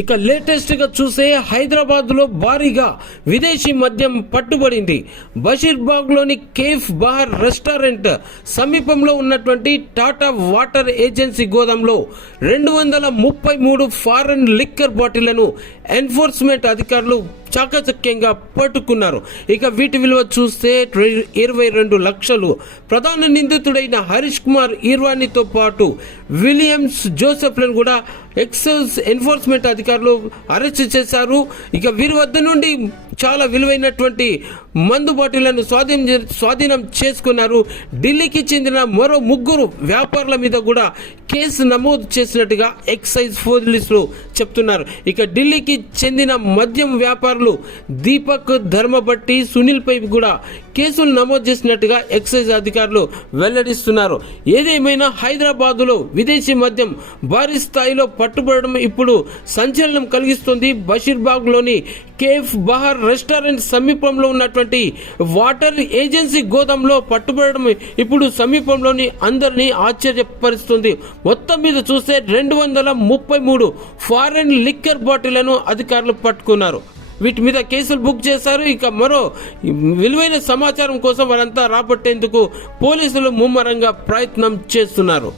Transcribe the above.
ఇక లేటెస్ట్గా చూసే హైదరాబాద్లో భారీగా విదేశీ మద్యం పట్టుబడింది. బషీర్బాగ్లోని కేఫ్ బహార్ రెస్టారెంట్ సమీపంలో ఉన్నటువంటి టాటా వాటర్ ఏజెన్సీ గోదాంలో రెండు వందల ముప్పై మూడు ఫారెన్ లిక్కర్ బాటిళ్ళను ఎన్ఫోర్స్మెంట్ అధికారులు చాకచక్యంగా పట్టుకున్నారు. ఇక వీటి విలువ చూస్తే ఇరవై రెండు లక్షలు. ప్రధాన నిందితుడైన హరీష్ కుమార్ ఈర్వాణితో పాటు విలియమ్స్ జోసెఫ్లను కూడా ఎక్సైజ్ ఎన్ఫోర్స్మెంట్ అధికారులు అరెస్ట్ చేశారు. ఇక వీరి వద్ద నుండి చాలా విలువైనటువంటి మందు బాటిళ్ళను స్వాధీనం స్వాధీనం చేసుకున్నారు. ఢిల్లీకి చెందిన మరో ముగ్గురు వ్యాపారుల మీద కూడా కేసు నమోదు చేసినట్టుగా ఎక్సైజ్ పోలీసులు చెప్తున్నారు. ఇక ఢిల్లీకి చెందిన మద్యం వ్యాపారులు దీపక్ ధర్మబట్టి సునీల్ పై కూడా కేసులు నమోదు చేసినట్టుగా ఎక్సైజ్ అధికారులు వెల్లడిస్తున్నారు. ఏదేమైనా హైదరాబాదులో విదేశీ మద్యం భారీ స్థాయిలో పట్టుబడడం ఇప్పుడు సంచలనం కలిగిస్తుంది. బషీర్బాగ్లోని కేఫ్ బహార్ రెస్టారెంట్ సమీపంలో ఉన్నటువంటి వాటర్ ఏజెన్సీ గోదాంలో పట్టుబడడం ఇప్పుడు సమీపంలోని అందరినీ ఆశ్చర్యపరుస్తుంది. మొత్తం మీద చూస్తే రెండు వందల ముప్పై మూడు ఫారెన్ లిక్కర్ బాటిళ్ళను అధికారులు పట్టుకున్నారు. వీటి మీద కేసులు బుక్ చేశారు. ఇక మరో విలువైన సమాచారం కోసం వారంతా రాబట్టేందుకు పోలీసులు ముమ్మరంగా ప్రయత్నం చేస్తున్నారు.